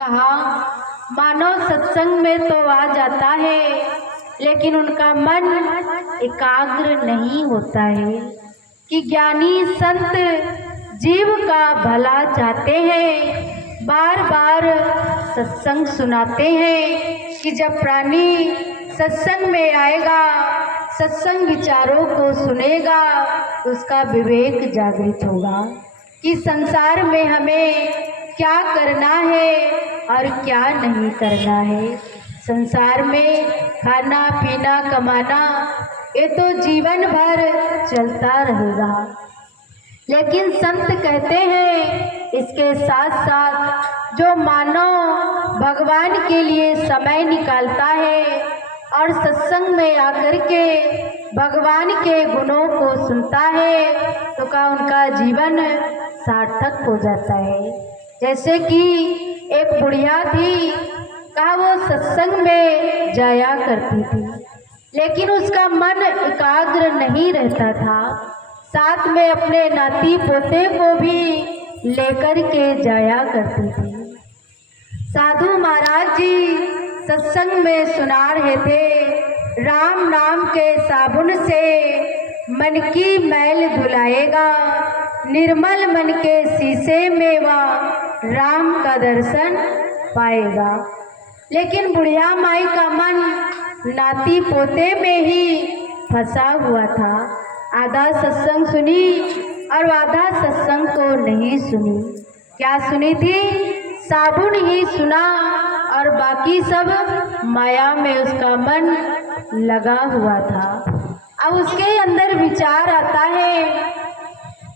कहा मानव सत्संग में तो आ जाता है, लेकिन उनका मन एकाग्र नहीं होता है। कि ज्ञानी संत जीव का भला चाहते हैं, बार बार सत्संग सुनाते हैं कि जब प्राणी सत्संग में आएगा, सत्संग विचारों को सुनेगा, तो उसका विवेक जागृत होगा कि संसार में हमें क्या करना है और क्या नहीं करना है। संसार में खाना पीना कमाना ये तो जीवन भर चलता रहेगा, लेकिन संत कहते हैं इसके साथ साथ जो मानव भगवान के लिए समय निकालता है और सत्संग में आकर के भगवान के गुणों को सुनता है, तो का उनका जीवन सार्थक हो जाता है। जैसे कि एक बुढ़िया थी, कहा वो सत्संग में जाया करती थी, लेकिन उसका मन एकाग्र नहीं रहता था। साथ में अपने नाती पोते को भी लेकर के जाया करती थी। साधु महाराज जी सत्संग में सुना रहे थे, राम नाम के साबुन से मन की मैल धुलाएगा, निर्मल मन के शीशे में वह राम का दर्शन पाएगा। लेकिन बुढ़िया माई का मन नाती पोते में ही फंसा हुआ था। आधा सत्संग सुनी और आधा सत्संग को नहीं सुनी। क्या सुनी थी? साबुन ही सुना और बाकी सब माया में उसका मन लगा हुआ था। अब उसके अंदर विचार आता है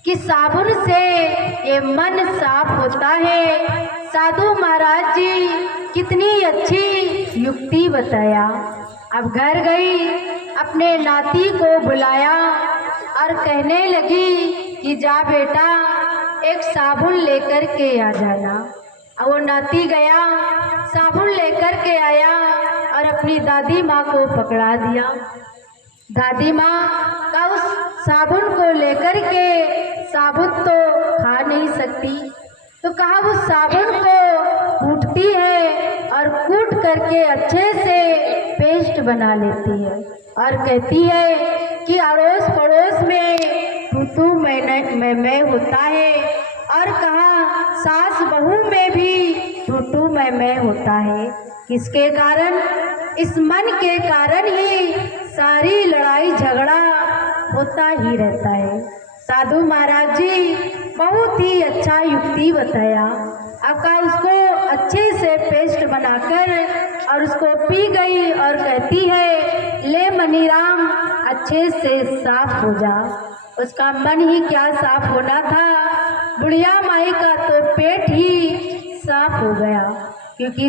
कि साबुन से ये मन साफ होता है। साधु महाराज जी कितनी अच्छी युक्ति बताया। अब घर गई, अपने नाती को बुलाया और कहने लगी कि जा बेटा एक साबुन लेकर के आ जाना। और वो नाती गया, साबुन लेकर के आया और अपनी दादी माँ को पकड़ा दिया। दादी माँ का उस साबुन को लेकर के, साबुन तो खा नहीं सकती, तो कहा उस साबुन को कूटती है और कूट करके अच्छे से पेस्ट बना लेती है और कहती है कि अड़ोस पड़ोस में तू मैं होता है, और कहा सास बहू में भी तू मैं होता है। किसके कारण? इस मन के कारण ही सारी लड़ाई झगड़ा होता ही रहता है। साधु महाराज जी बहुत ही अच्छा युक्ति बताया। आपका उसको अच्छे से पेस्ट बनाकर और उसको पी गई और कहती है ले मनीराम अच्छे से साफ हो जा। उसका मन ही क्या साफ होना था, बुढ़िया माई का तो पेट ही साफ हो गया, क्योंकि